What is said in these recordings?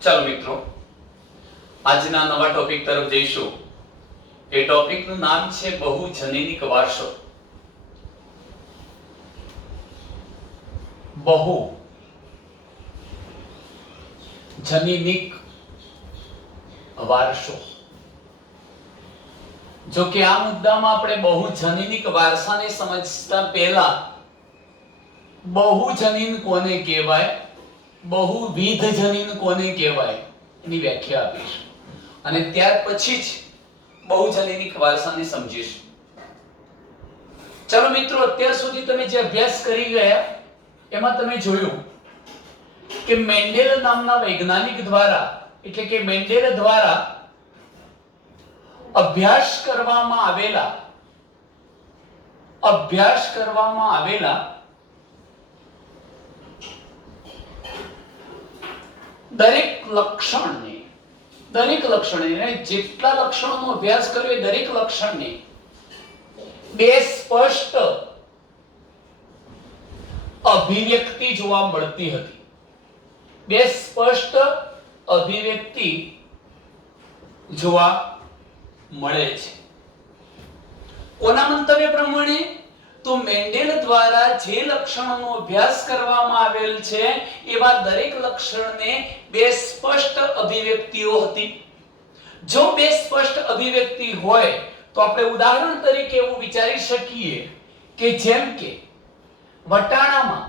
ચાલો મિત્રો, આજના નવા ટોપિક તરફ જઈશું. એ ટોપિકનું નામ છે બહુજનીનિક વારસો. બહુજનીનિક વારસો. જો કે આ મુદ્દામાં આપણે બહુજનીનિક વારસાને સમજતા પહેલા બહુજનીન કોને કહેવાય, બહુવિધ જનીન કોને કહેવાય એની વ્યાખ્યા આપીશું, અને ત્યાર પછી જ બહુજનીનિક વારસાને સમજીશું. ચાલો મિત્રો, અત્યાર સુધી તમે જે અભ્યાસ કરી ગયા એમાં તમે જોયું કે મેન્ડેલ નામના વૈજ્ઞાનિક દ્વારા, એટલે કે મેન્ડેલ દ્વારા અભ્યાસ કરવામાં આવેલા દરેક લક્ષણને જેટલા લક્ષણોનો અભ્યાસ કર્યો એ દરેક લક્ષણને બે સ્પષ્ટ અભિવ્યક્તિ જોવા મળતી હતી. બે સ્પષ્ટ અભિવ્યક્તિ જોવા મળે છે. કોના મંતવ્ય પ્રમાણે? તો મેન્ડેલ દ્વારા જે લક્ષણોનો અભ્યાસ કરવામાં આવેલ છે એવા દરેક લક્ષણને બે સ્પષ્ટ અભિવ્યક્તિઓ હતી. જો બે સ્પષ્ટ અભિવ્યક્તિ હોય તો આપણે ઉદાહરણ તરીકે એવું વિચારી શકીએ કે જેમ કે વટાણામાં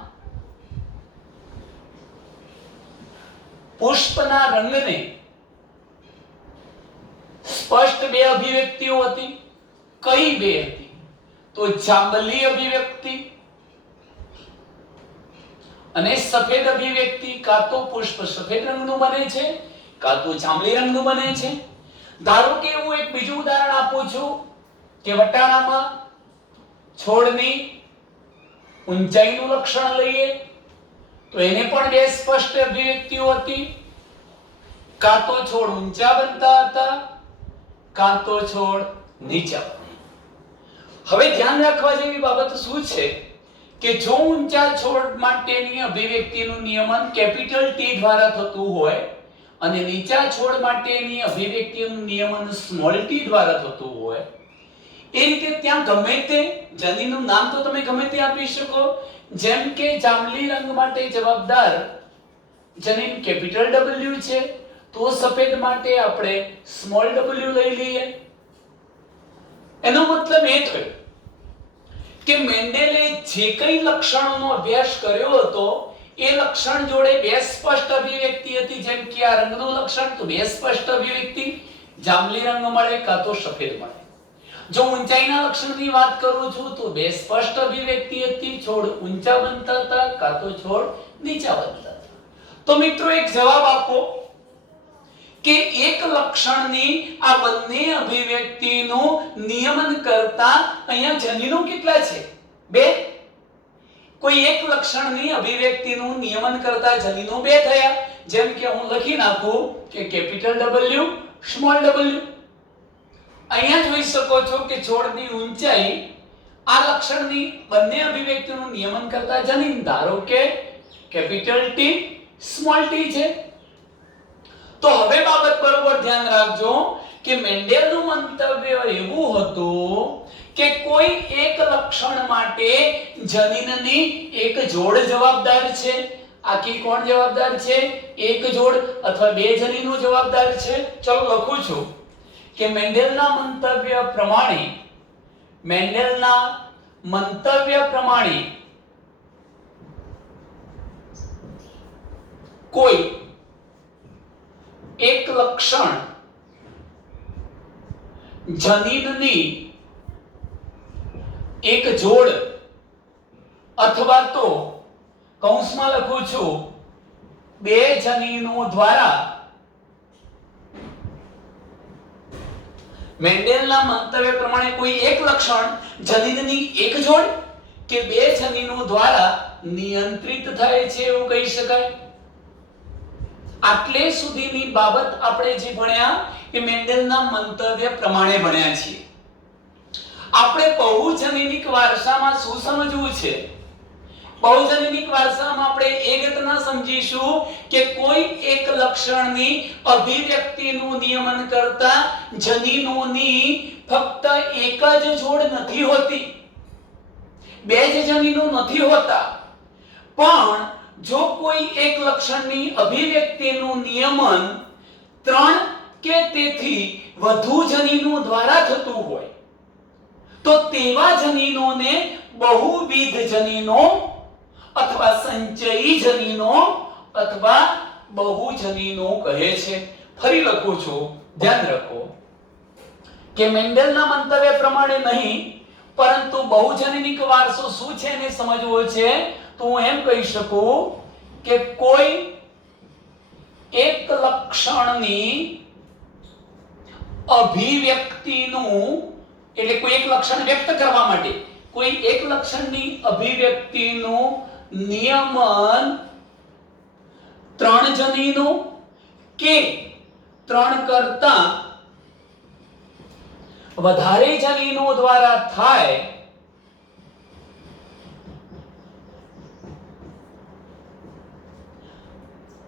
પુષ્પના રંગને સ્પષ્ટ બે અભિવ્યક્તિઓ હતી. કઈ બે હતી? તો જાંબલી અભિવ્યક્તિ અને સફેદ અભિવ્યક્તિ. કાં તો પુષ્પ સફેદ રંગનું બને છે, કાં તો જાંબલી રંગનું બને છે. ધારો કે હું એક બીજું ઉદાહરણ આપું છું કે વટાણામાં છોડની ઊંચાઈનું લક્ષણ લઈએ તો એને પણ બે સ્પષ્ટ અભિવ્યક્તિઓ હતી. કાં તો છોડ ઊંચા બનતા હતા, કાં તો છોડ નીચા. હવે ધ્યાન રાખવા જેવી બાબત શું છે કે જો ઊંચા છોડ માટેની અભિવ્યક્તિનું નિયમન કેપિટલ ટી દ્વારા થતું હોય અને નીચા છોડ માટેની અભિવ્યક્તિનું નિયમન સ્મોલ ટી દ્વારા થતું હોય, એ રીતે ત્યાં ગમે તે જનીનનું નામ તો તમે ગમે તે આપી શકો. જેમ કે જાંબલી રંગ માટે જવાબદાર જનીન કેપિટલ ડબલ્યુ છે, તો સફેદ માટે આપણે સ્મોલ ડબલ્યુ લઈ લઈએ. એનો મતલબ એ થયો કે મેન્ડેલે જે કઈ લક્ષણોનો અભ્યાસ કર્યો હતો એ લક્ષણ જોડે બે સ્પષ્ટ અભિવ્યક્તિ હતી. જેમ કે આ રંગનું લક્ષણ, તો બે સ્પષ્ટ અભિવ્યક્તિ, જાંબલી રંગ મળે કાં તો સફેદ મળે. જો ઊંચાઈના લક્ષણની વાત કરું છું તો બે સ્પષ્ટ અભિવ્યક્તિ હતી. છોડ ઊંચા બનતા હતા કાં તો છોડ નીચા બનતા હતા. તો મિત્રો એક જવાબ આપો કે એક લક્ષણની આ બંને અભિવ્યક્તિનું નિયમન કરતા અહીંયા જનીનો કેટલા છે? બે. કોઈ એક લક્ષણની અભિવ્યક્તિનું નિયમન કરતા જનીનો બે થયા. જેમ કે હું લખી નાખું કે કેપિટલ ડબલ્યુ સ્મોલ ડબલ્યુ. અહીંયા જોઈ શકો છો કે છોડની ઊંચાઈ આ લક્ષણની બંને અભિવ્યક્તિનું નિયમન કરતા જનીન, ધારો કે કેપિટલ ટી સ્મોલ ટી છે. તો હવે બાબત બરોબર ધ્યાન રાખજો કે મેન્ડેલનું મંતવ્ય એવું હતું કે કોઈ એક લક્ષણ માટે જનીનની એક જોડ જવાબદાર છે. આખી કોણ જવાબદાર છે? એક જોડ અથવા બે જનીનો જવાબદાર છે. ચલો લખું છું કે મેન્ડેલના મંતવ્ય પ્રમાણે કોઈ એક લક્ષણ જનીનની એક જોડ અથવા તો કૌંસમાં લખું છું બે જનીનો દ્વારા મેન્ડેલના મંતવ્ય પ્રમાણે કોઈ એક લક્ષણ જનીનની એક જોડ કે બે જનીનો દ્વારા નિયંત્રિત થાય છે એવું કહી શકાય. આટલે સુધીની બાબત આપણે જે ભણ્યા એ મેન્ડેલના મંતવ્ય પ્રમાણે ભણ્યા છીએ. આપણે બહુજનીનિક વારસામાં શું સમજવું છે? બહુજનીનિક વારસામાં આપણે એ ઘટના સમજીશું કે કોઈ એક લક્ષણની અભિવ્યક્તિનું નિયમન કરતા જનીનોની ફક્ત એક જ જોડ નથી હોતી, બે જ જનીનો નથી હોતા, પણ જો કોઈ એક લક્ષણની અભિવ્યક્તિનું નિયમન 3 કે તેથી વધુ જનીનો દ્વારા થતું હોય તો તેવા જનીનોને બહુવિધ જનીનો અથવા સંચયી જનીનો અથવા બહુજનીનો કહે છે. ફરી લખું છું, ધ્યાન રાખો કે મેન્ડલના મંતવ્ય પ્રમાણે નહીં, પરંતુ બહુજનીનિક વારસો શું છે એને સમજવો છે. તો હું એમ કહી શકું કે કોઈ એક લક્ષણની અભિવ્યક્તિનું, એટલે કોઈ એક લક્ષણ વ્યક્ત કરવા માટે કોઈ એક લક્ષણની અભિવ્યક્તિનું નિયમન 3 જનીનો કે 3 કરતા વધારે જનીનો દ્વારા થાય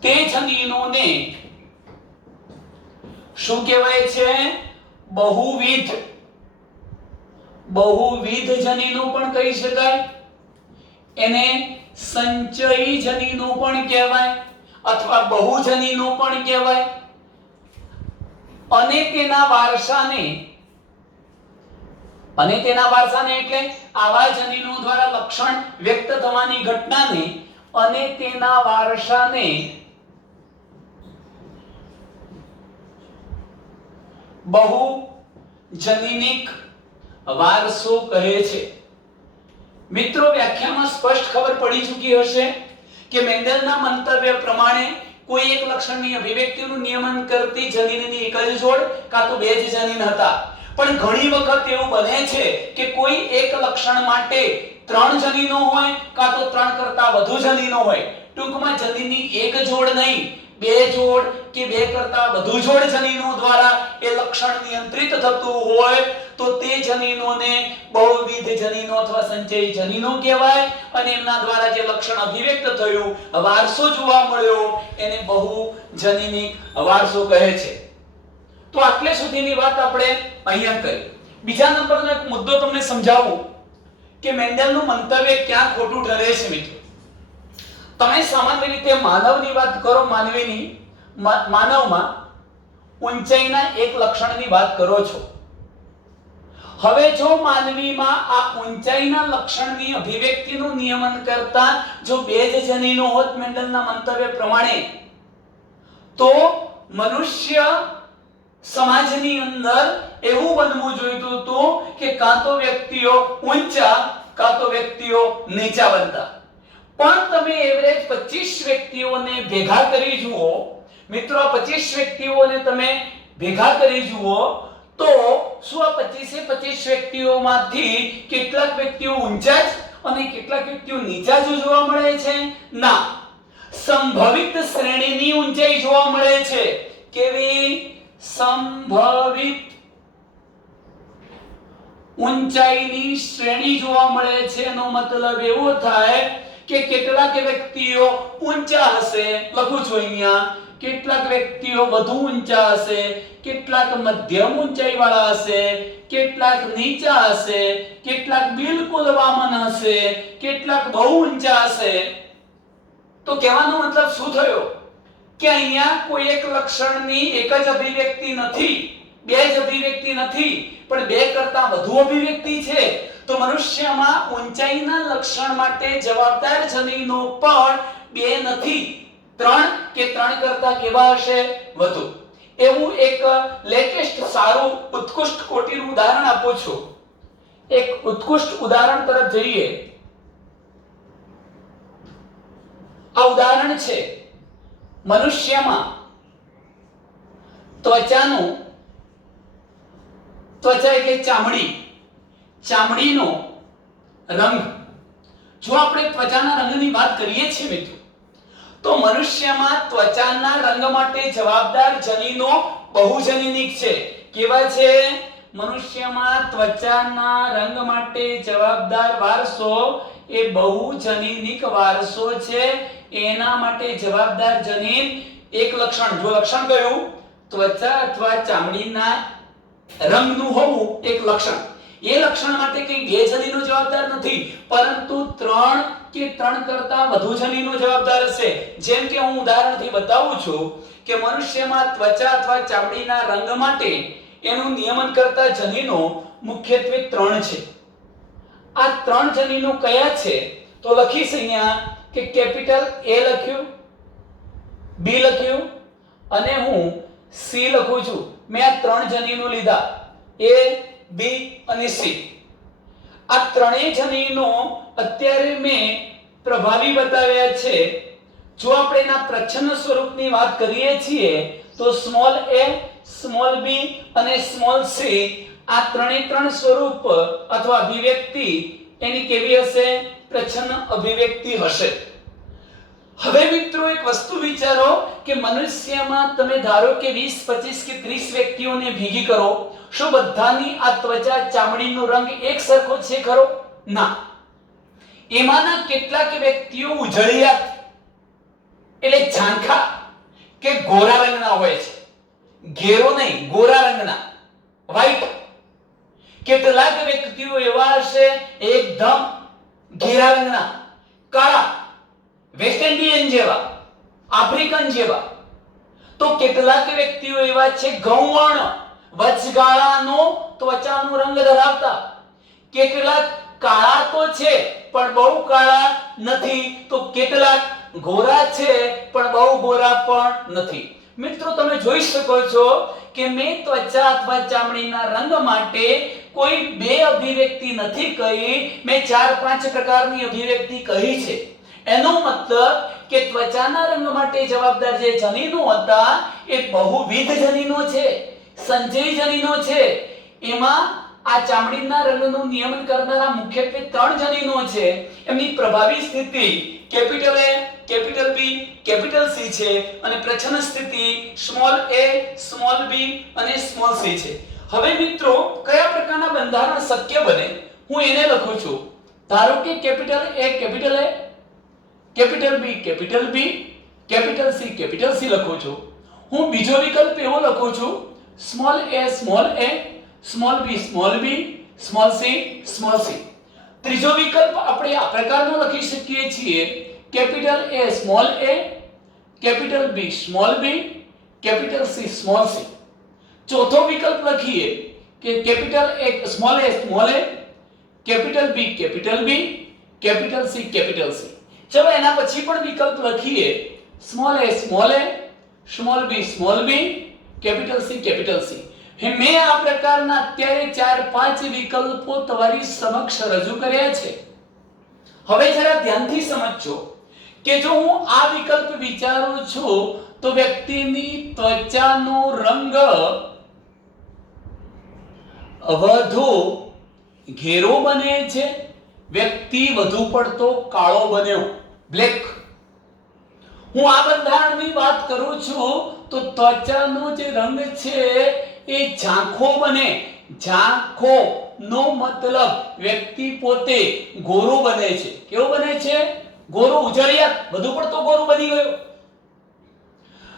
તે જનીનોને શું કહેવાય છે? બહુવિધ જનીનો પણ કહી શકાય, એને સંચયી જનીનો પણ કહેવાય અથવા બહુજનીનો પણ કહેવાય. અને તેના વારસાને એટલે આવા જનીનો દ્વારા લક્ષણ વ્યક્ત થવાની ઘટનાને અને તેના વારસાને બહુજનીનિક વારસો કહે છે. મિત્રો, વ્યાખ્યામાં સ્પષ્ટ ખબર પડી ચૂકી હશે કે મેન્ડલના મંતવ્ય પ્રમાણે કોઈ એક લક્ષણની અભિવ્યક્તિનું નિયમન કરતી જનીનની એક જ જોડ કાં તો બે જ જનીન હતા. પણ ઘણી વખત એવું બને છે કે કોઈ એક લક્ષણ માટે 3 જનીનો હોય કાં તો 3 કરતા વધુ જનીનો હોય. ટૂંકમાં જનીનની એક જોડ નહીં, 2 જોડ કે 2 કરતા વધુ જોડ જનીનો દ્વારા એ લક્ષણ નિયંત્રિત થતું હોય તો તે જનીનોને બહુવિધ જનીનો અથવા સંચયી જનીનો કહેવાય. અને એમના દ્વારા જે લક્ષણ અભિવ્યક્ત થયું, વારસો જોવા મળ્યો, એને બહુજનીનિક વારસો કહે છે. તો આટલે સુધીની વાત આપણે અહીંયા કરી. બીજા નંબરનો એક મુદ્દો તમને સમજાવું કે મેન્ડલનું મંતવ્ય ક્યાં ખોટું ઠરે છે. મિત્રો, તમે સામાન્ય રીતે માનવની વાત કરો, માનવમાં ઊંચાઈના એક લક્ષણની વાત કરો છો. હવે જો માનવીમાં આ ઊંચાઈના લક્ષણની અભિવ્યક્તિનું નિયમન કરતા જો બે જ જનીનો હોત મેન્ડલના મંતવ્ય પ્રમાણે, તો મનુષ્ય સમાજની અંદર એવું બનવું જોઈતું હતું કે કાં તો વ્યક્તિઓ ઊંચા કાં તો વ્યક્તિઓ નીચા બનતા. પણ તમે એવરેજ 25 વ્યક્તિઓને ભેગા કરી જુઓ. મિત્રો, આ 25 વ્યક્તિઓને તમે ભેગા કરી જુઓ તો શું આ 25 વ્યક્તિઓમાંથી કેટલાક વ્યક્તિઓ ઊંચા જ અને કેટલાક વ્યક્તિઓ નીચા જ જોવા મળે છે? ના, સંભવિત શ્રેણીની ઊંચાઈ જોવા મળે છે. કેવી? સંભવિત ઊંચાઈની શ્રેણી જોવા મળે છે. એનો મતલબ એવો થાય કે કેટલાક વ્યક્તિઓ ઊંચા હશે, લખું છું અહીંયા, કેટલાક વ્યક્તિઓ વધુ ઊંચા હશે, કેટલાક મધ્યમ ઊંચાઈ વાળા હશે, કેટલાક નીચા હશે, કેટલાક બિલકુલ વામન હશે, કેટલાક બહુ ઊંચા હશે. તો કહેવાનો મતલબ શું થયો કે અહીંયા કોઈ એક લક્ષણની એક જ અભિવ્યક્તિ નથી, બે જ અભિવ્યક્તિ નથી, પણ બે કરતા વધુ અભિવ્યક્તિ છે. તો મનુષ્યમાં ઊંચાઈના લક્ષણ માટે જવાબદાર જનીનો પણ બે નથી, 3 કે 3 કરતા કેવા હશે? વધુ. એવું એક લેટેસ્ટ સારું ઉત્કૃષ્ટ કોટીનું ઉદાહરણ આપું છું. એક ઉત્કૃષ્ટ ઉદાહરણ તરફ જઈએ. આ ઉદાહરણ છે મનુષ્યમાં ત્વચા એટલે ચામડીનો રંગ. જો આપણે ત્વચાના રંગની વાત કરીએ છીએ મિત્રો, તો મનુષ્યમાં ત્વચાના રંગ માટે જવાબદાર જનીનો બહુજનીનિક છે. કેવા છે? મનુષ્યમાં ત્વચાના રંગ માટે જવાબદાર વારસો એ બહુજનીનિક વારસો છે. એના માટે જવાબદાર જનીન એક લક્ષણ, જો લક્ષણ કયું ત્વચા અથવા ચામડીના રંગનું હોવું એક લક્ષણ, એ લક્ષણ માટે કઈ બે જનીનો જવાબદાર નથી, પરંતુ 3 કે 3 કરતા વધુ જનીનો જવાબદાર હશે. જેમ કે હું ઉદાહરણથી બતાવું છું કે મનુષ્યમાં ત્વચા અથવા ચામડીના રંગ માટે એનું નિયમન કરતા જનીનો મુખ્યત્વે 3 છે. આ 3 જનીનો કયા છે તો લખીશ અહીંયા કે કેપિટલ A લખ્યું, B લખ્યું અને હું C લખું છું. મેં આ 3 જનીનો લીધા, A, B અને C. આ ત્રણેય જનીનો અત્યારે મેં પ્રભાવી બતાવ્યા છે. જો આપણે એના પ્રચ્છન્ન સ્વરૂપની વાત કરીએ છીએ તો સ્મોલ a, સ્મોલ b અને સ્મોલ c આ ત્રણે સ્વરૂપ અથવા અભિવ્યક્તિ એની કેવી હશે? પ્રચ્છન્ન અભિવ્યક્તિ હશે. હવે મિત્રો એક વસ્તુ વિચારો કે મનુષ્યમાં તમે ધારો કે 20, 25 કે 30 વ્યક્તિઓને ભેગી કરો, શું બધાની આ ત્વચા ચામડીનો રંગ એક સરખો છે ખરો? ના. એમાંના કેટલાક વ્યક્તિઓ ઉજળિયાત એટલે ઝાંખા કે ગોરા રંગના હોય છે, ઘેરો નહીં, ગોરા રંગના, વ્હાઈટ. કેટલાક વ્યક્તિઓ એવા હશે એકદમ ઘેરા રંગના, કાળા, વેસ્ટ ઇન્ડિયન જેવા, આફ્રિકન જેવા. તો કેટલાક વ્યક્તિઓ એવા છે ગૌવર્ણ, વચગાળાનો ત્વચાનો રંગ ધરાવતા. કેટલાક કાળા તો છે પણ બહુ કાળા નથી, તો કેટલાક ગોરા છે પણ બહુ ગોરા પણ નથી. મિત્રો તમે જોઈ શકો છો કે મેં ત્વચા અથવા ચામડીના રંગ માટે કોઈ બે અભિવ્યક્તિ નથી કહી, મેં 4-5 પ્રકારની અભિવ્યક્તિ કહી છે. એનો મતલબ કે ત્વચાના રંગ માટે જવાબદાર જે જનીનો હતા એ બહુવિધ જનીનો છે, સંચયી જનીનો છે. એમાં આ ચામડીના રંગનું નિયમન કરનારા મુખ્યત્વે 3 જનીનો છે. એમની પ્રભાવી સ્થિતિ capital A, capital B, capital C છે અને પ્રચ્છન્ન સ્થિતિ સ્મોલ a, સ્મોલ b અને સ્મોલ c છે. હવે મિત્રો કયા પ્રકારના બંધારણ શક્ય બને હું એને લખું છું. ધારો કે capital A, capital A, capital B, capital B, capital C, capital C લખું છું. હું બીજો વિકલ્પ એવો લખું છું small a, small a, small b, small b, small c, small c. ત્રીજો વિકલ્પ આપણે આ પ્રકારનો લખી શકીએ છીએ capital A, small a, capital B, small b, capital C, small c. ચોથો વિકલ્પ લખીએ કે capital A, small a, small a, capital B, capital B, capital C, capital C. ચલો એના પછી પણ વિકલ્પ લખીએ small a, small a, small b, small b, capital C, capital C. મેં આ પ્રકારના અત્યારે 4-5 વિકલ્પો તમારી સમક્ષ રજૂ કર્યા છે. હવે જરા ધ્યાનથી સમજજો કે જો હું આ વિકલ્પ વિચારું છું તો વ્યક્તિની ત્વચાનો રંગ વધુ ઘેરો બને છે, વ્યક્તિ વધુ પડતો કાળો બન્યો, બ્લેક. હું આ બંધારણની વાત કરું છું તો ત્વચાનો જે રંગ છે એ ઝાંખો બને. ઝાંખો નો મતલબ વ્યક્તિ પોતે ગોરો બને છે. કેવો બને છે? ગોરો, ઉજળિયાત, વધુ પડતો ગોરો બની ગયો.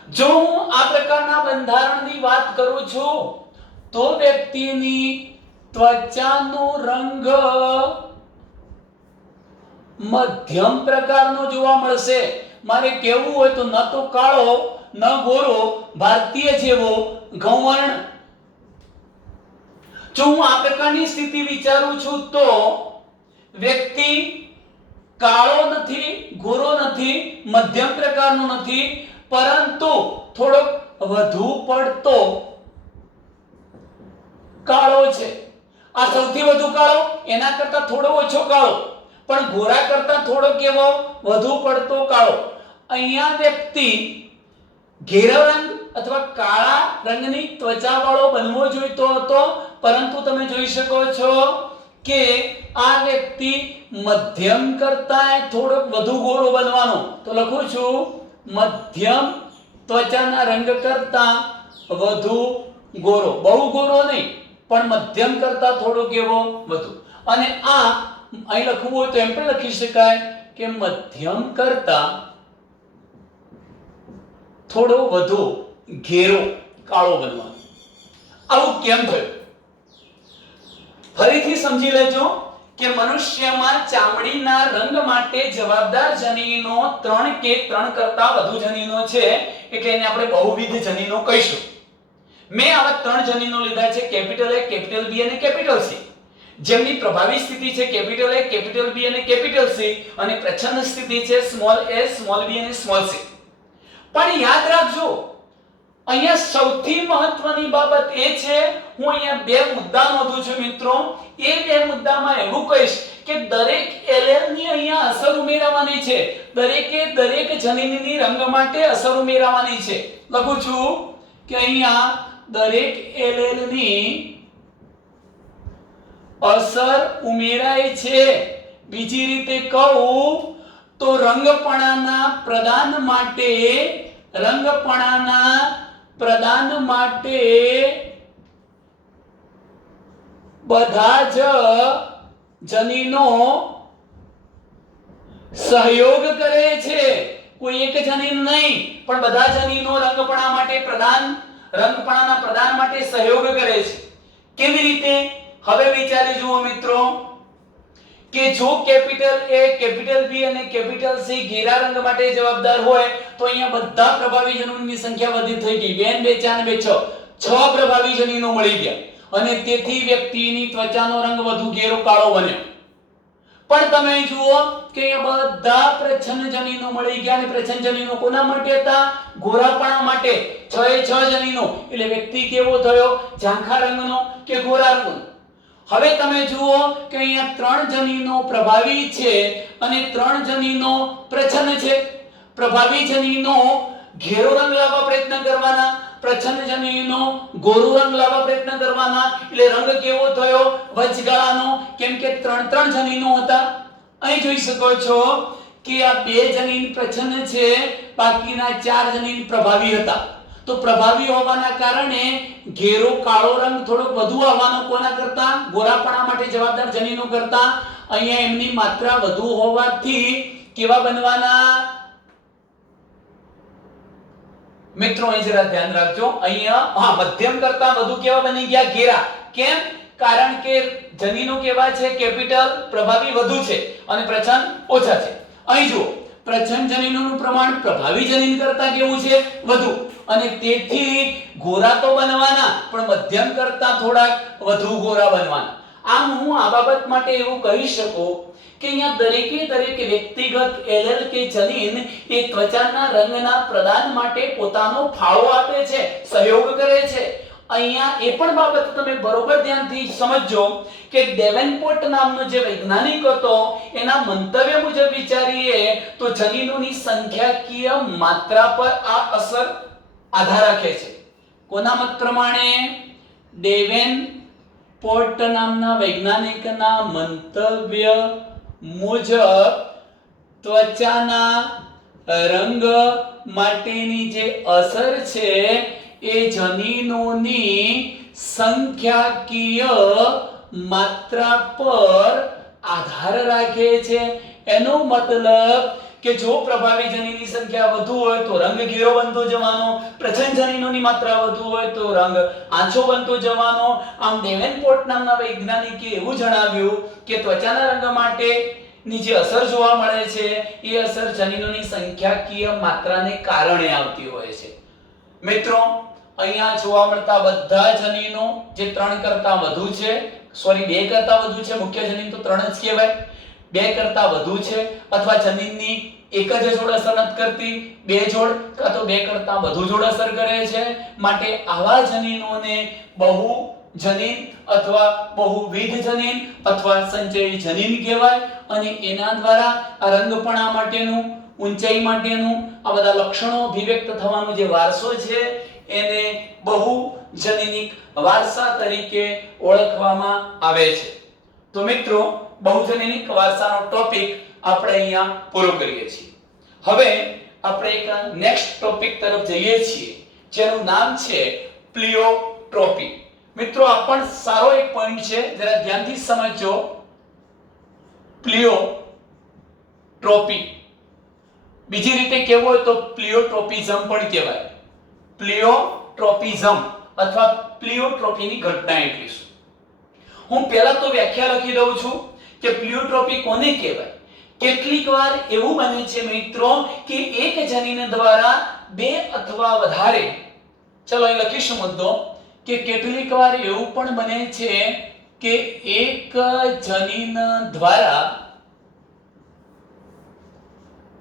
જો હું આ પ્રકારના બંધારણની વાત કરું છું તો વ્યક્તિની ત્વચાનો રંગ મધ્યમ પ્રકારનો જોવા મળશે. મારે કહેવું હોય તો ન તો કાળો ન ગોરો, ભારતીય જેવો, ગૌવર્ણ. જો હું આ પ્રકારની સ્થિતિ વિચારું છું તો વ્યક્તિ કાળો નથી, ગોરો નથી, મધ્યમ પ્રકારનો નથી, પરંતુ થોડોક વધુ પડતો કાળો છે. આ સૌથી વધુ કાળો, એના કરતા થોડો ઓછો કાળો, પણ ગોરા કરતા થોડો કેવો વધુ પડતો કાળો. અહીંયા વ્યક્તિ ઘેરા રંગ અથવા કાળા રંગની ત્વચા વાળો બનવો જોઈતો હતો, પરંતુ તમે જોઈ શકો છો કે આ વ્યક્તિ મધ્યમ કરતા થોડોક વધુ ગોરો બનવાનો. તો લખું છું મધ્યમ ત્વચાના રંગ કરતા વધુ ગોરો, બહુ ગોરો નહીં પણ મધ્યમ કરતા થોડો કેવો વધુ. અને આ અહીં લખવું હોય તો એમ પણ લખી શકાય કે મધ્યમ કરતા થોડો વધુ ઘેરો કાળો બનવાનો. આવું કેમ થયું? ફરીથી સમજી લેજો કે મનુષ્યમાં ચામડીના રંગ માટે જવાબદાર જનીનો 3 કે 3 કરતા વધુ જનીનો છે, એટલે એને આપણે બહુવિધ જનીનો કહીશું. મેં આવા 3 જનીનો લીધા છે, કેપિટલ A, કેપિટલ B અને કેપિટલ C. જેમની પ્રભાવી સ્થિતિ છે કેપિટલ A, કેપિટલ B અને કેપિટલ C, અને પ્રચ્છન્ન સ્થિતિ છે સ્મોલ a, સ્મોલ b અને સ્મોલ c. પણ યાદ રાખજો, અહીંયા સૌથી મહત્વની બાબત એ છે, હું અહીંયા બે મુદ્દા નોંધું છું મિત્રો. એ બે મુદ્દામાં એવું કહીશ કે દરેક એલેલ ની અહીંયા અસર ઉમેરવાની છે, દરેકે દરેક જનીનની રંગ માટે અસર ઉમેરવાની છે. લખું છું કે અહીંયા દરેક એલેલ ની અસર ઉમેરાય છે. બીજી રીતે કહું તો રંગપણાના પ્રદાન માટે બધા જ જનીનો સહયોગ કરે છે. કોઈ એક જનીન નહીં, પણ બધા જનીનો રંગપણાના પ્રદાન માટે સહયોગ કરે છે. કેવી રીતે? હવે વિચારી જુઓ મિત્રો કે જો કેપિટલ A, કેપિટલ B અને કેપિટલ C ઘેરા રંગ માટે જવાબદાર હોય તો અહીંયા બધા પ્રભાવી જનીનોની સંખ્યા વધી થઈ ગઈ. 2 4 2 6 પ્રભાવી જનીનો મળી ગયા, અને તેથી વ્યક્તિની ત્વચાનો રંગ વધુ ઘેરો કાળો બન્યો. પણ તમે જુઓ કે અહીંયા બધા પ્રચ્છન્ન જનીનો મળી ગયા, અને પ્રચ્છન્ન જનીનો કોના માટે હતા? ગોરાપણા માટે. 6 એ 6 જનીનો, એટલે વ્યક્તિ કેવો થયો? ઝાંખા રંગનો કે ગોરા રંગનો. હવે તમે જુઓ કે અહીંયા 3 જનીનો પ્રભાવી છે અને 3 જનીનો પ્રચ્છન્ન છે. પ્રભાવી જનીનો ઘેરો રંગ લાવવા પ્રયત્ન કરવાના, પ્રચ્છન્ન જનીનો ગોરો રંગ લાવવા પ્રયત્ન કરવાના, એટલે રંગ કેવો થયો? વચગાળાનો, કેમ કે 3 જનીનો હતા. અહીં જોઈ શકો છો કે આ 2 જનીન પ્રચ્છન્ન છે, બાકીના 4 જનીન પ્રભાવી હતા. તો પ્રભાવી હોવાના કારણે ઘેરો કાળો રંગ થોડોક વધુ આવવાનો કોના કરતા? ગોરાપણા માટે જવાબદાર જનીનો કરતા. અહીંયા એમની માત્રા વધુ હોવાથી કેવા બનવાના? મિત્રો અહીં જરા ધ્યાન રાખજો, અહીંયા મધ્યમ કરતા વધુ કેવા બની ગયા? ઘેરા. કેમ? કારણ કે જનીનો કેવા છે? કેપિટલ, પ્રભાવી વધુ છે અને પ્રચ્છન્ન ઓછા છે. અહીં જુઓ, પ્રચ્છન્ન જનીનોનું પ્રમાણ પ્રભાવી જનીન કરતા કેવું છે? વધુ, અને તેથી ગોરા તો બનવાના, પણ મધ્યમ કરતા થોડાક વધુ ગોરા બનવાના. આમ હું આ બાબત માટે એવું કહી શકું કે અહીંયા દરેકે દરેક વ્યક્તિગત એલેલ કે જનીન એ ત્વચાના રંગના પ્રદાન માટે પોતાનો ફાળો આપે છે, સહયોગ કરે છે. અહીંયા એ પણ બાબત તમે બરોબર ધ્યાનથી સમજજો કે ડેવનપોર્ટ નામનો જે વૈજ્ઞાનિક હતો, એના મંતવ્ય મુજબ વિચારીએ તો જનીનોની સંખ્યાકીય માત્રા પર આ અસર આધાર રાખે છે. કોના મત પ્રમાણે? ડેવનપોર્ટ નામના વૈજ્ઞાનિકના મંતવ્ય મુજબ ત્વચાના રંગ માટેની જે અસર છે એ જનીનોની સંખ્યાકીય માત્રા પર આધાર રાખે છે. એનો મતલબ કે જો પ્રભાવી જનીનની સંખ્યા વધુ હોય તો રંગ ઘેરો બનતો જવાનો, પ્રચ્છન્ન જનીનોની માત્રા વધુ હોય તો રંગ આછો બનતો જવાનો. આમ ડેવનપોર્ટ નામના વૈજ્ઞાનિકે એવું જણાવ્યું કે ત્વચાના રંગ માટેની જે અસર જોવા મળે છે એ અસર જનીનોની સંખ્યાકીય માત્રાને કારણે આવતી હોય છે. મિત્રો, અહીંયા જોવા મળતા બધા જનીનો જે 3 કરતા વધુ છે, 2 કરતા વધુ છે, મુખ્ય જનીન તો 3 જ કહેવાય, 2 કરતા વધુ છે, અથવા જનીનની એક જ જોડ અસર નથી કરતી, 2 જોડ કાં તો 2 કરતા વધુ જોડ અસર કરે છે. માટે આવા જનીનોને બહુ જનીન અથવા બહુવિધ જનીન અથવા સંચયી જનીન કહેવાય. અને એના દ્વારા આ રંગપણા માટેનું, ઊંચાઈ માટેનું આ બધા લક્ષણો અભિવ્યક્ત થવાનો જે વારસો છે એને બહુજનીનિક વારસા તરીકે ઓળખવામાં આવે છે. તો મિત્રો, બહુજનીનિક વારસાનો ટોપિક આપણે અહીંયા પૂરો કરીએ છીએ. હવે આપણે એક નેક્સ્ટ ટોપિક તરફ જઈએ છીએ જેનું નામ છે પ્લિયોટ્રોપી. મિત્રો, આ પણ સારો એક પોઈન્ટ છે, જરા ધ્યાનથી સમજજો. પ્લિયોટ્રોપી બીજી રીતે કહેવું હોય તો પ્લિયોટ્રોપિઝમ પણ કહેવાય. પ્લિયોટ્રોપિઝમ અથવા પ્લિયોટ્રોપીની ઘટના એટલે શું? હું પહેલા તો વ્યાખ્યા લખી દઉં છું કે પ્લિયોટ્રોપી કોને કહેવાય. કેટલીક વાર એવું બને છે મિત્રો કે એક જનીન દ્વારા બે અથવા વધારે, ચલો અહીં લખીશું મુદ્દો કે કેટલીક વાર એવું પણ બને છે કે એક જનીન દ્વારા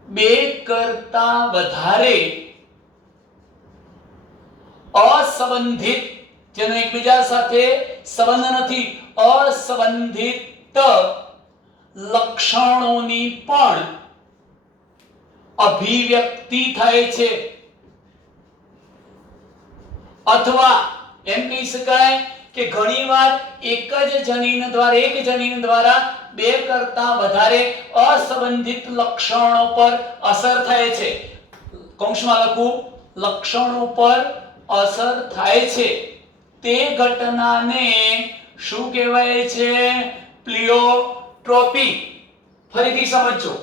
બે કરતા વધારે અસંબંધિત, જેનો એકબીજા સાથે સંબંધ નથી, અસંબંધિત લક્ષણોની પણ અભિવ્યક્તિ થાય છે. અથવા એમ કહી શકાય કે ઘણીવાર એક જનીન દ્વારા બે કરતા વધારે અસંબંધિત લક્ષણો પર અસર થાય છે. કૌંસમાં લખું, લક્ષણો પર અસર થાય છે. તે ઘટનાને શું કહેવાય છે? પ્લિયોટ્રોપી. ફરીથી સમજો.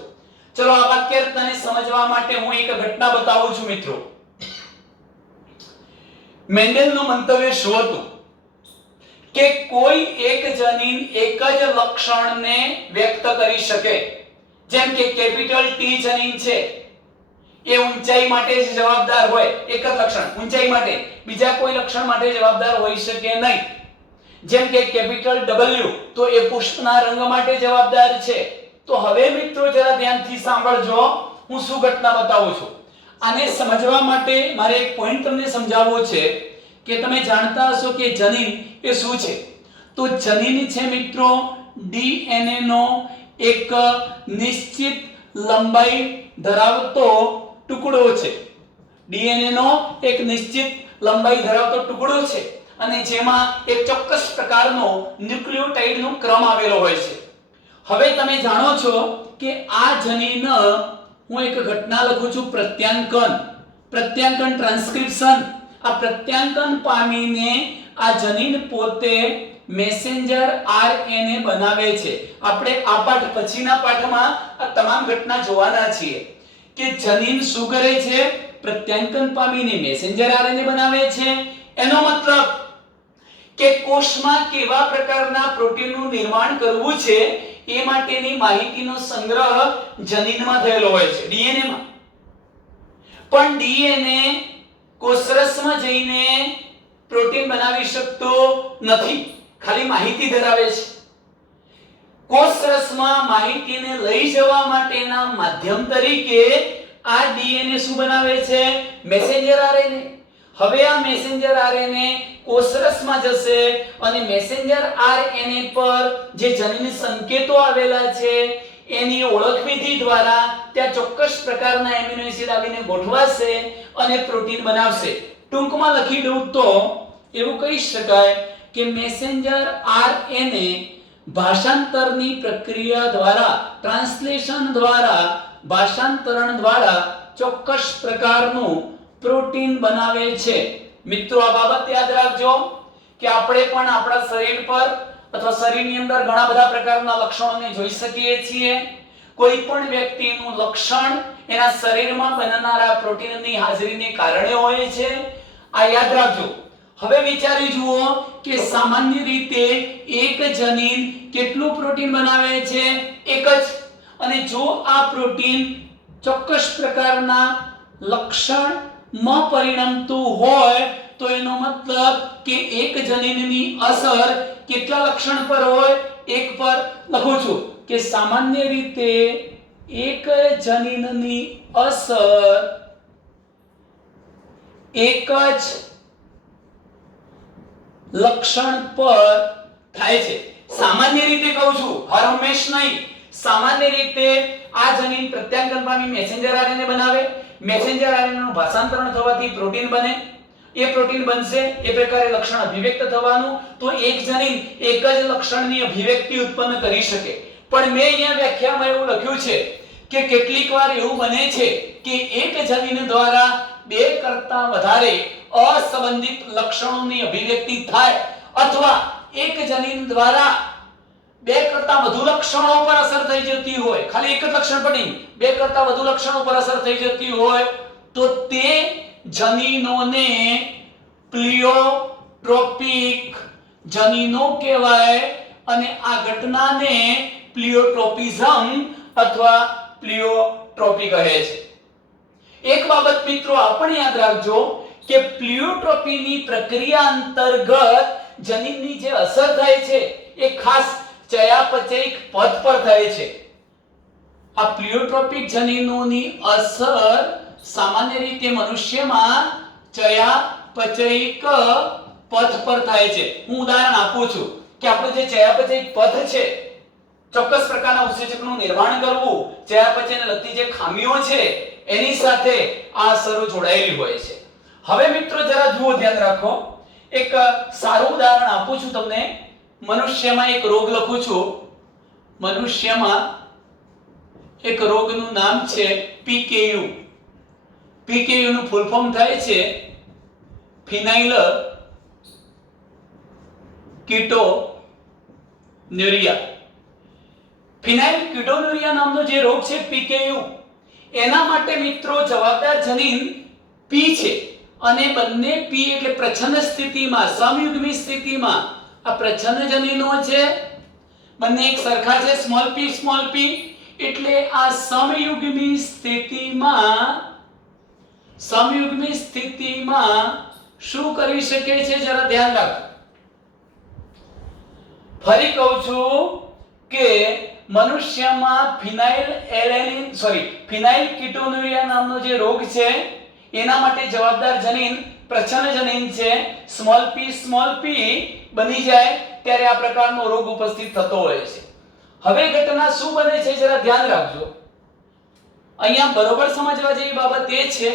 ચલો આ વાક્ય તને સમજવા માટે હું એક ઘટના બતાવું છું મિત્રો. મેન્ડેલનું મંતવ્ય શું હતું કે કોઈ એક જનીન એક જ લક્ષણને વ્યક્ત કરી શકે. જેમ કે કેપિટલ ટી જનીન છે, એ ઊંચાઈ માટે જ જવાબદાર હોય, એક જ લક્ષણ ઊંચાઈ માટે, બીજા કોઈ લક્ષણ માટે જવાબદાર હોઈ શકે નહીં. જેમ કે કેપિટલ ડબલ્યુ, તો એ પુષ્પના રંગ માટે જવાબદાર છે. તો હવે મિત્રો જરા ધ્યાનથી સાંભળજો, હું શું ઘટના બતાવું છું. આને સમજવા માટે મારે એક પોઈન્ટ તમને સમજાવવો છે કે તમે જાણતા હશો કે જનીન એ શું છે. તો જનીન છે મિત્રો ડીએનએ નો એક નિશ્ચિત લંબાઈ ધરાવતો ટુકડો છે. ડીએનએ નો એક નિશ્ચિત લંબાઈ ધરાવતો ટુકડો છે અને જેમાં એક ચોક્કસ પ્રકારનો ન્યુક્લિયોટાઇડનો ક્રમ આવેલો હોય છે. હવે તમે જાણો છો કે આ જનીન, હું એક ઘટના લખું છું પ્રત્યાંકન ટ્રાન્સક્રિપ્શન. આ પ્રત્યાંકન પામીને આ જનીન પોતે મેસેન્જર આરએનએ બનાવે છે. આપણે આ પાઠ પછીના પાઠમાં આ તમામ ઘટના જોવાના છીએ કે જનીન શું કરે છે? પ્રત્યાંકન પામીને મેસેન્જર આરએનએ બનાવે છે. એનો મતલબ કે કોષમાં કેવા પ્રકારના પ્રોટીનનું નિર્માણ કરવું છે એ માટેની માહિતીનો સંગ્રહ જનીનમાં થયેલો હોય છે, ડીએનએ માં. પણ ડીએનએ કોષરસમાં જઈને પ્રોટીન બનાવી શકતો નથી, ખાલી માહિતી ધરાવે છે. કોષરસમાં માહિતીને લઈ જવા માટેના માધ્યમ તરીકે આ ડીએનએ શું બનાવે છે? Messenger RNA. હવે આ મેસેન્જર આરએનએ કોષરસમાં જશે અને મેસેન્જર આરએનએ પર જે જનીન સંકેતો આવેલા છે એની ઓળખ વિધિ દ્વારા ત્યાં ચોક્કસ પ્રકારના એમિનો એસિડ આવીને ગોઠવાશે અને પ્રોટીન બનાવશે. ટૂંકમાં લખી દઉં તો એવું કહી શકાય કે મેસેન્જર આરએનએ ભાષાંતરની પ્રક્રિયા દ્વારા, ટ્રાન્સલેશન દ્વારા, ભાષાંતરણ દ્વારા ચોક્કસ પ્રકારનું પ્રોટીન બનાવે છે. મિત્રો આ બાબત યાદ રાખજો કે આપણે પણ આપણા શરીર પર અથવા શરીરની અંદર ઘણા બધા પ્રકારના લક્ષણોને જોઈ શકીએ છીએ. કોઈ પણ વ્યક્તિનું લક્ષણ એના શરીરમાં બનનારા પ્રોટીનની હાજરીને કારણે હોય છે. આ યાદ રાખજો. હવે વિચારી જુઓ કે સામાન્ય રીતે એક જનીન કેટલું પ્રોટીન બનાવે છે? એક જ. અને જો આ પ્રોટીન ચોક્કસ પ્રકારના લક્ષણમાં પરિણમતું હોય તો એનો મતલબ કે એક જનીનની અસર કેટલા લક્ષણ પર હોય? એક પર. લખું છું કે સામાન્ય રીતે એક જનીનની અસર એક જ લક્ષણ પર થાય છે. સામાન્ય રીતે કહું છું, હર હંમેશ નહીં. સામાન્ય રીતે આ જનીન પ્રત્યાંકન પામી મેસેન્જર આરએનએ બનાવે. મેસેન્જર આરએનએ નું ભાષાંતરણ થવાથી પ્રોટીન બને. એ પ્રોટીન બનશે, એ પ્રકારે લક્ષણ અભિવ્યક્ત થવાનું. તો એક જનીન એક જ લક્ષણની અભિવ્યક્તિ ઉત્પન્ન કરી શકે. પણ મેં અહીંયા વ્યાખ્યામાં એવું લખ્યું છે કે કેટલીક વાર એવું બને છે કે એક જનીન દ્વારા બે કરતા વધારે અસંબંધિત લક્ષણોની અભિવ્યક્તિ થાય અથવા એક જનીન દ્વારા બે કરતા વધુ લક્ષણો પર અસર થઈ જતી હોય, ખાલી એક જ લક્ષણ પર નહીં, બે કરતા વધુ લક્ષણો પર અસર થઈ જતી હોય તો તે જનીનોને પ્લિયોટ્રોપિક જનીનો કહેવાય અને આ ઘટનાને પ્લિયોટ્રોપિઝમ અથવા પ્લિયોટ્રોપી કહે છે. એક બાબત મિત્રો આપણે યાદ રાખજો કે પ્લિયોટ્રોપીની પ્રક્રિયા અંતર્ગત જનીનની જે અસર થાય છે એ ખાસ ચયાપચયિક પથ પર થાય છે. આ પ્લિયોટ્રોપિક જનીનોની અસર સામાન્ય રીતે મનુષ્યમાં ચયાપચયિક પથ પર થાય છે. હું ઉદાહરણ આપું છું કે આપણો જે ચયાપચયિક પથ છે, ચોક્કસ પ્રકારના ઉત્સેચકનું નિર્માણ કરવું, ચયાપચયને લગતી જે ખામીઓ છે એની સાથે આ અસરો જોડાયેલી હોય છે. હવે મિત્રો જરા જુઓ, ધ્યાન રાખો, એક સારું ઉદાહરણ આપું છું તમને. મનુષ્યમાં એક રોગ લખું છું. મનુષ્યમાં એક રોગનું નામ છે PKU. PKU નું ફૂલ ફોર્મ થાય છે ફિનાઇલ કીટોન્યુરિયા. ફિનાઇલ કીટોન્યુરિયા નામનો જે રોગ છે PKU, એના માટે મિત્રો જવાબદાર જનીન P છે અને બંને P એટલે પ્રચ્છન્ન સ્થિતિમાં, સમયુગ્મી સ્થિતિમાં આ પ્રચ્છન્ન જનીનો છે, બંને એક સરખા છે, સ્મોલ p, એટલે આ સમયુગ્મી સ્થિતિમાં શું કરી શકે છે જરા ધ્યાન રાખો. ફરી કહું છું કે મનુષ્યમાં ફિનાઇલ કીટોન્યુરિયા નામનો જે રોગ છે એના માટે જવાબદાર જનીન પ્રચ્છન્ન જનીન છે, સ્મોલ p બની જાય ત્યારે આ પ્રકારનો રોગ ઉપસ્થિત થતો હોય છે. હવે ઘટના શું બને છે જરા ધ્યાન રાખજો. અહીંયા બરોબર સમજવા જેવી બાબત એ છે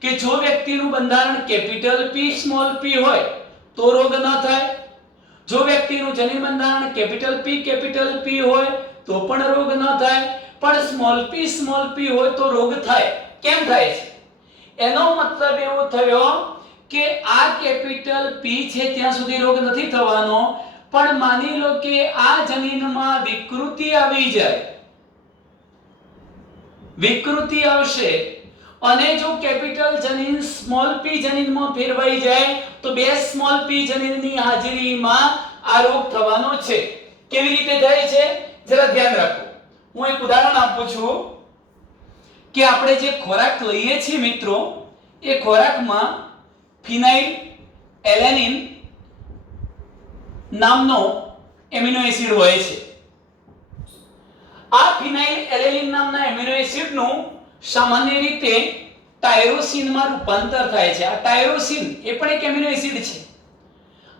કે જો વ્યક્તિનું બંધારણ કેપિટલ P સ્મોલ p હોય તો રોગ ન થાય, જો વ્યક્તિનું જનીન બંધારણ કેપિટલ P હોય તો પણ રોગ ન થાય, પણ સ્મોલ p હોય તો રોગ થાય. કેમ થાય છે? એનો મતલબ એવો થયો કે આ કેપિટલ P છે ત્યાં સુધી રોગ નથી થવાનો, પણ માની લો કે આ જનીનમાં વિકૃતિ આવી જાય, વિકૃતિ આવશે અને જો કેપિટલ જનીન સ્મોલ p જનીનમાં ફેરવાઈ જાય તો બે સ્મોલ p જનીનની હાજરીમાં આ રોગ થવાનો છે. કેવી રીતે થાય છે જરા ધ્યાન રાખો. હું એક ઉદાહરણ આપું છું કે આપણે જે ખોરાક લઈએ છીએ મિત્રો, એ ખોરાકમાં ફિનાઇલ એલેનિન નામનો એમિનો એસિડ હોય છે. આ ફિનાઇલ એલેનિન નામના એમિનો એસિડનું સામાન્ય રીતે ટાયરોસિનમાં રૂપાંતર થાય છે. આ ટાયરોસિન એ પણ એક એમિનો એસિડ છે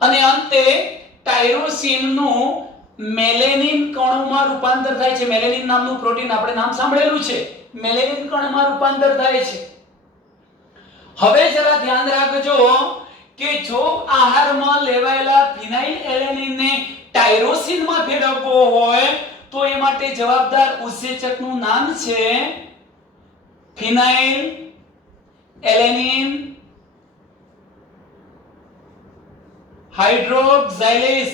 અને અંતે ટાયરોસિનનું મેલેનિન કણોમાં રૂપાંતર થાય છે. મેલેનિન નામનું પ્રોટીન આપણે નામ સાંભળેલું છે, મેલેનિન કણમાં રૂપાંતર થાય છે. હવે જરા ધ્યાન રાખજો કે જો આહારમાં લેવાયેલા ફિનાઇલ એલેનિનને ટાયરોસિનમાં ફેરવવો હોય તો એ માટે જવાબદાર ઉત્સેચકનું નામ છે ફિનાઇલ એલેનિન હાઇડ્રોક્સાઇલેસ.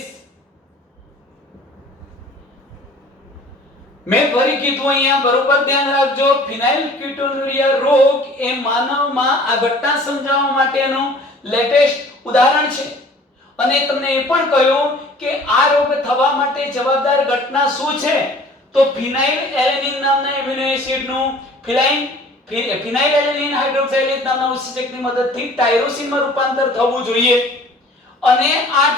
મેં ફરી કીધું, અહીંયા બરોબર ધ્યાન રાખજો. ફિનાઇલ કીટોન્યુરિયા રોગ એ માનવમાં આ ઘટના સમજાવવા માટેનું લેટેસ્ટ ઉદાહરણ છે અને તમને એ પણ કહ્યું કે આ રોગ થવા માટે જવાબદાર ઘટના શું છે, તો ફિનાઇલ એલેનિન નામના એમિનો એસિડનું ફિનાઇલ એલેનિન હાઇડ્રોક્સાઇલેસ નામના ઉત્સેચકની મદદથી ટાયરોસિનમાં રૂપાંતર થવું જોઈએ અને આ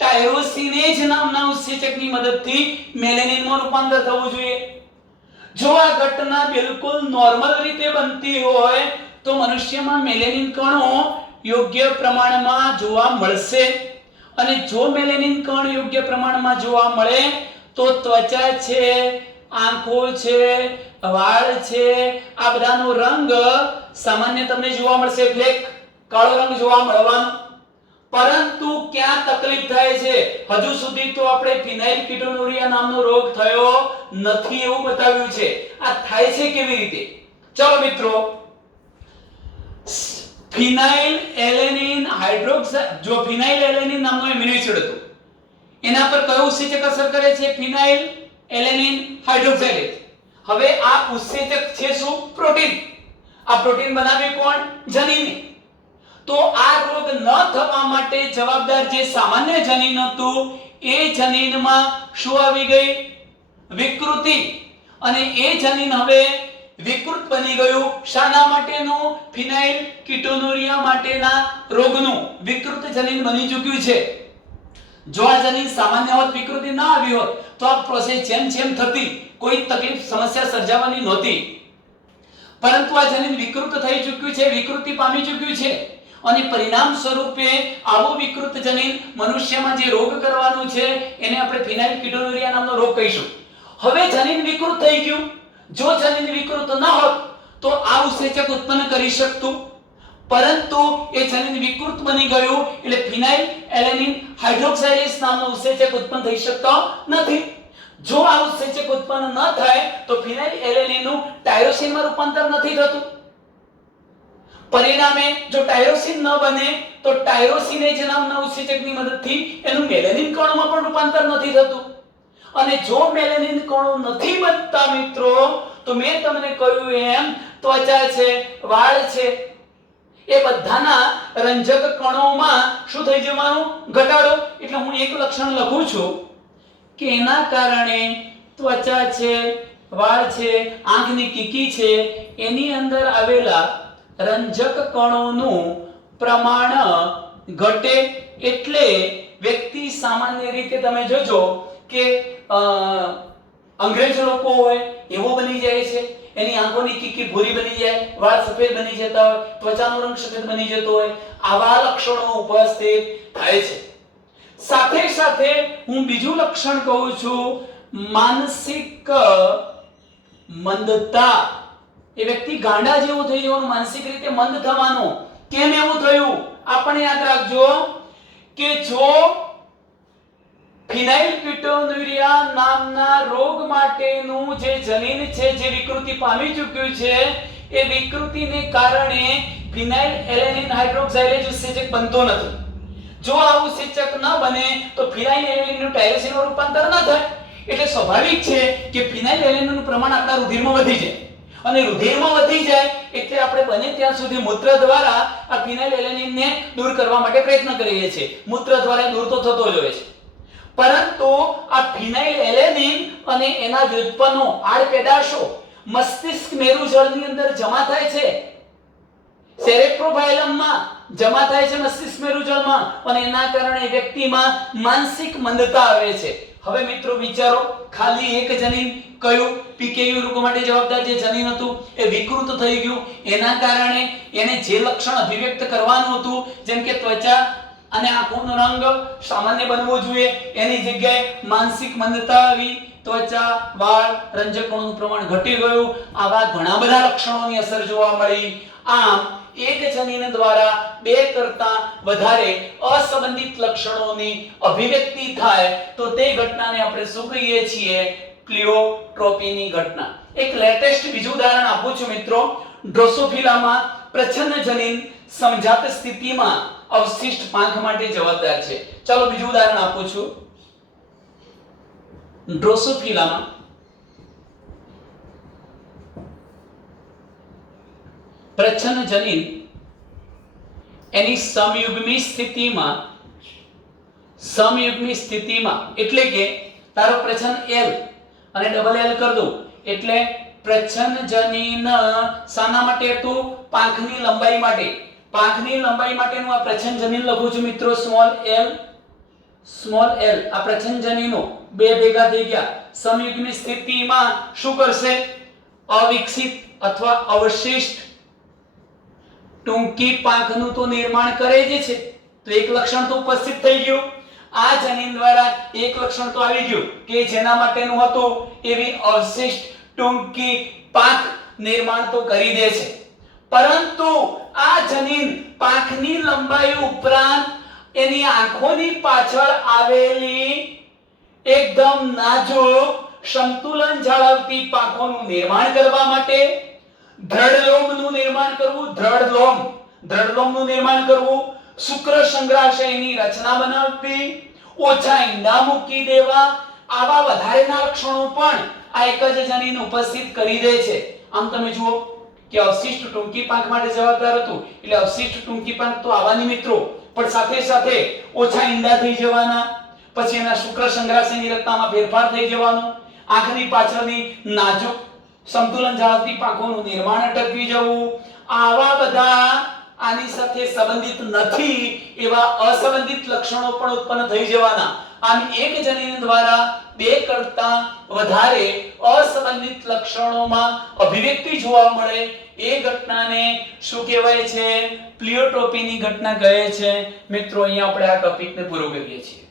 ટાયરોસિનેજ નામના ઉત્સેચકની મદદથી મેલેનિનમાં રૂપાંતર થવું જોઈએ. જો આ ઘટના બિલકુલ નોર્મલ રીતે બનતી હોય તો મનુષ્યમાં મેલેનિન કણો યોગ્ય પ્રમાણમાં જોવા મળશે અને જો મેલેનિન કણ યોગ્ય પ્રમાણમાં જોવા મળે તો ત્વચા છે, આંખો છે, વાળ છે, આ બધાનો રંગ સામાન્ય તમને જોવા મળશે, બ્લેક, કાળો રંગ જોવા મળવાનો. પરંતુ ક્યાં તકલીફ થાય છે? હજુ સુધી તો આપણે ફિનાઇલ કીટોન્યુરિયા નામનો રોગ થયો નથી એવું બતાવ્યું છે. આ થાય છે કેવી રીતે? ચલો મિત્રો, ફિનાઇલ એલેનિન હાઇડ્રોક્સાઇડ, જો ફિનાઇલ એલેનિન નામનો એમિનો એસિડ હતો એના પર કયો ઉત્સેચક અસર કરે છે? ફિનાઇલ એલેનિન હાઇડ્રોક્સાઇલેજ. હવે આ ઉત્સેચક છે શું? પ્રોટીન. આ પ્રોટીન બનાવ્યું કોણ? જનીને. તો આ રોગ ન થવા માટે જવાબદાર જે સામાન્ય જનીન હતું એ જનીનમાં શું આવી ગઈ? વિકૃતિ. અને એ જનીન હવે વિકૃત બની ગયું. શાના માટેનું? ફિનાઇલ કીટોનુરિયા માટેના રોગનું વિકૃત જનીન બની ચૂક્યું છે. જો આ જનીન સામાન્ય હોત, વિકૃતિ ના આવી હોત, તો આ પ્રોસેસ જેમ જેમ થતી કોઈ તકલીફ સમસ્યા સર્જાવાની નહોતી. પરંતુ આ જનીન વિકૃત થઈ ચૂક્યું છે, વિકૃતિ પામી ચૂક્યું છે, અને પરિણામ સ્વરૂપે આવું વિકૃત જનીન મનુષ્યમાં જે રોગ કરવાનું છે એને આપણે ફિનાઇલ કીટોનુરિયા નામનો રોગ કહીશું. હવે જનીન વિકૃત થઈ ગયું. જો જનીન વિકૃત ન હોત તો આ ઉત્સેચક ઉત્પન્ન કરી શકતું, પરંતુ એ જનીન વિકૃત બની ગયું એટલે ફિનાઇલ એલેનિન હાઇડ્રોક્સાઇલેજ નામનો ઉત્સેચક ઉત્પન્ન થઈ શકતો નથી. જો આ ઉત્સેચક ઉત્પન્ન ન થાય તો ફિનાઇલ એલેનિનનું ટાયરોસિનમાં રૂપાંતર નથી થતું. પરિણામે જો ટાયરોસિન ન બને તો ટાયરોસિનેજ નામના ઉત્સેચકની મદદથી એનું મેલેનિન કણોમાં પણ રૂપાંતર નથી થતું. અને જો મેલેનિન કણો નથી બનતા મિત્રો, તો મેં તમને કહ્યું એમ ત્વચા છે, વાળ છે, એ બધાના રંજક કણોમાં શું થઈ જવાનું? ઘટાડો. એટલે હું એક લક્ષણ લખું છું કે એના કારણે ત્વચા છે, વાળ છે, આંખની કીકી છે, એની અંદર આવેલા રંજક કણોનું પ્રમાણ ઘટે. એટલે વ્યક્તિ સામાન્ય રીતે તમે જોજો કે અંગ્રેજ લોકો હોય એવો બની જાય છે, એની આંખોની કીકી ભૂરી બની જાય, વાળ સફેદ બની જતા હોય, ત્વચાનો રંગ સફેદ બની જતો હોય, આવા લક્ષણો ઉપસ્થિત થાય છે. સાથે સાથે હું બીજું લક્ષણ કહું છું, માનસિક મંદતા. એ વ્યક્તિ ગાંડા જેવો થઈ જવાનો, માનસિક રીતે મંદ થવાનો. કેમ એવું થયું? આપણે યાદ રાખજો કે જો ફિનાઇલ કીટોનુરિયા નામના રોગ માટેનું જે જનીન છે જે વિકૃતિ પામી ચૂક્યું છે, એ વિકૃતિને કારણે ફિનાઇલ એલેનિન હાઇડ્રોક્સાઇલેજ ઉત્સેચક બનતો નથી. જો આ ઉત્સેચક ન બને તો ફિનાઇલ એલેનિનનું ટાયરોસિનમાં રૂપાંતર ન થાય. એટલે સ્વાભાવિક છે કે ફિનાઇલ એલેનિનનું પ્રમાણ આપણા રુધિરમાં વધી જાય. અને રુધિરમાં વધી જાય એટલે આપણે બને ત્યાં સુધી મૂત્ર દ્વારા આ ફિનાઇલ એલેનિનને દૂર કરવા માટે પ્રયત્ન કરીએ છીએ. મૂત્ર દ્વારા દૂર તો થતો જ હોય છે, પરંતુ આ ફિનાઇલ એલેનિન અને એના વ્યુત્પન્નો આડપેદાશો મસ્તિષ્ક મેરુજળની અંદર જમા થાય છે, સેરેબ્રોફાયલમમાં જમા થાય છે, મસ્તિષ્ક મેરુજળમાં, અને એના કારણે વ્યક્તિમાં માનસિક મંદતા આવે છે. હવે મિત્રો વિચારો, ખાલી એક જનીન કયું? પીકેયુ રોગ માટે જવાબદાર જે જનીન હતું એ વિકૃત થઈ ગયું. એના કારણે એને જે લક્ષણ અભિવ્યક્ત કરવાનું હતું, જેમ કે ત્વચા અને આંખોનો રંગ સામાન્ય બનવો જોઈએ, એની જગ્યાએ માનસિક મંદતા આવી, ત્વચા, વાળ, રંજકણોનું પ્રમાણ ઘટી ગયું. આવા ઘણા બધા લક્ષણોની અસર જોવા મળી. આમ એક જનીન દ્વારા બે કરતા વધારે અસંબંધિત લક્ષણોની અભિવ્યક્તિ થાય તો તે ઘટનાને આપણે શું કહીએ છીએ? પ્લિયોટ્રોપીની ઘટના. એક લેટેસ્ટ બીજું ઉદાહરણ આપું છું મિત્રો. ડ્રોસોફિલામાં પ્રચ્છન્ન જનીન સમજાત સ્થિતિમાં અવશિષ્ટ પાંખ માટે જવાબદાર છે. ચાલો બીજું ઉદાહરણ આપું છું. ડ્રોસોફિલામાં પ્રચ્છન્ન જનીન એની સમયુગ્મી સ્થિતિમાં એટલે કે તારો પ્રચ્છન્ન L અને ડબલ L કર દો એટલે પ્રચ્છન્ન જનીન શાના માટે હતું? પાંખની લંબાઈ માટે. પાંખની લંબાઈ માટેનું આ પ્રચ્છન્ન જનીન લખું છું મિત્રો, સ્મોલ l. આ પ્રચ્છન્ન જનીનો બે ભેગા થઈ ગયા. સમયુગ્મી સ્થિતિમાં શું કરશે? અવિકસિત અથવા અવશિષ્ટ ટૂંકી પાંખનું તો નિર્માણ કરે જ છે. તો એક લક્ષણ તો ઉપસ્થિત થઈ ગયું. આ જનીન દ્વારા એક લક્ષણ તો આવી ગયું કે જેના માટેનું હતું એવી અવશિષ્ટ ટૂંકી પાંખ નિર્માણ તો કરી દે છે. પરંતુ આ જનીન પાંખની લંબાઈ ઉપરાંત એની આંખોની પાછળ આવેલી એકદમ નાજુક સંતુલન જાળવતી પાંખોનું નિર્માણ કરવા માટે દ્રઢ લોમનું નિર્માણ કરવું, દ્રઢ લોમનું નિર્માણ કરવું, શુક્ર સંગ્રહાશયની રચના બનાવવી, ઓછા ઈંડા મૂકી દેવા, આવા વધારેના લક્ષણો પણ આ એક જ જનીન ઉપસ્થિત કરી દે છે. આમ તમે જુઓ કે અવશિષ્ટ ટૂંકી પાંખ માટે જવાબદાર હતું, એટલે અવશિષ્ટ ટૂંકી પાંખ તો આવાની મિત્રો, પણ સાથે સાથે ઓછા ઈંડા થઈ જવાના, પછી એના શુક્ર સંગ્રાશયની રચનામાં ફેરફાર થઈ જવાનો, આંખની પાછળની નાજુક સંતુલન જાળવતી પાંખોનું નિર્માણ અટકી જવું, આવા બધા આની સાથે સંબંધિત નથી એવા અસંબંધિત લક્ષણો પણ ઉત્પન્ન થઈ જવાના. આમ એક જનીન દ્વારા બે કરતા વધારે અસંબંધિત લક્ષણોમાં અભિવ્યક્તિ જોવા મળે એ ઘટનાને શું કહેવાય છે? પ્લિયોટ્રોપીની ઘટના કહે છે. મિત્રો અહીંયા આપણે આ ટોપિકને પૂરો કરીએ છીએ.